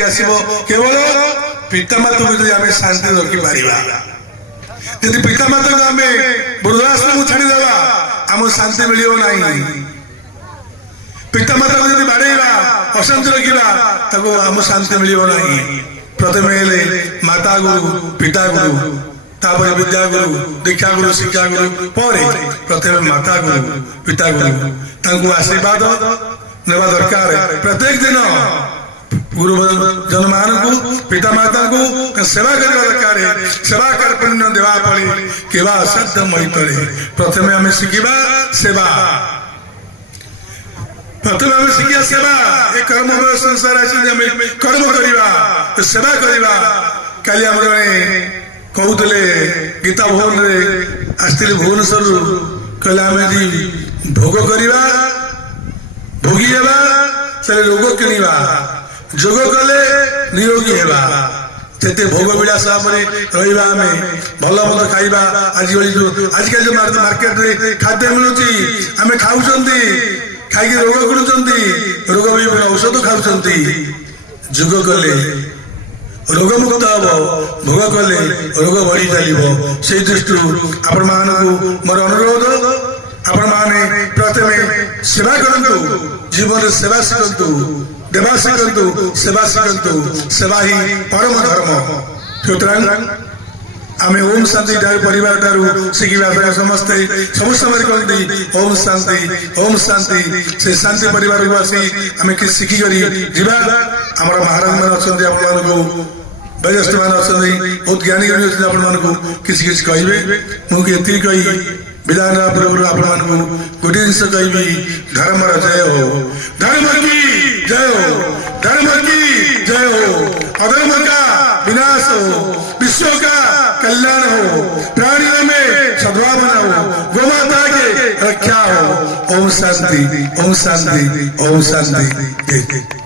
आसो केवल पितामाता को आम शांति रखी पार यदि पितामाता को आम वृद्धाश्रम छाड़ीदेवा आम शांति मिल पितामाता को जब बाड़ेवा अशांति रखा आम शांति मिल प्रथम माता गुरु पिता गुरु तापर विद्या गुरु दीक्षा गुरु शिक्षा गुरु पर प्रथम माता गुरु पिता गुरु आशीर्वाद नेवा दरकार प्रत्येक दिन गुरुजन मान को पिता माता को सेवा करने दरकार सेवा कर पुण्य देवा पड़े केवा असाध्य मई पड़े प्रथम आम शिखा सेवा प्रथम आम शिखा सेवा एक कर्म संसार कर्म करवा सेवा करवा काली आम कहते गीता भवन आसते भुवनेश्वर कहले आम भोग करवा भोगी हेबा से रोग किणवा जोग कले निरोगी हेबा तेते भोग विलास रहा आम भल मत खाइबा आजिकल जो मार्केट रे खाद्य मिलूँ आम खाऊँ खाई रोग किणुंट रोग भी औषध खाऊँ जोग कले रोग मुक्त हम भोग कले रोग बढ़ी चलो से दृष्टि आपण मानू मोर अनुरोध आपण माने प्रथम सेवा करंतु जीवन सेवा शिखंतु देवा शिखंतु सेवा शिखंतु सेवा ही परम धर्म सुतरां आम ओम शांति परिवार ठारू शिखा समस्ते सब समय कहते ओम शांति से शांति परिवार को आसी आम कि शिखिक जीवा आमर महाराज मैंने अच्छा आपको वयोज्येष्ठ मैंने अच्छा बहुत ज्ञानी ज्ञानी अच्छे आपको किसी किसी कहे मुझे कही विधान पूर्व आपण गोटे जिन कहि धर्म जय हो धर्म की जय हो धर्म की जय हो अधर्म का विनाश हो विश्व का कल्याण हो प्राणियों में सद्भावना हो गोमाता के रक्षा हो ओम शांति ओम शांति ओम शांति।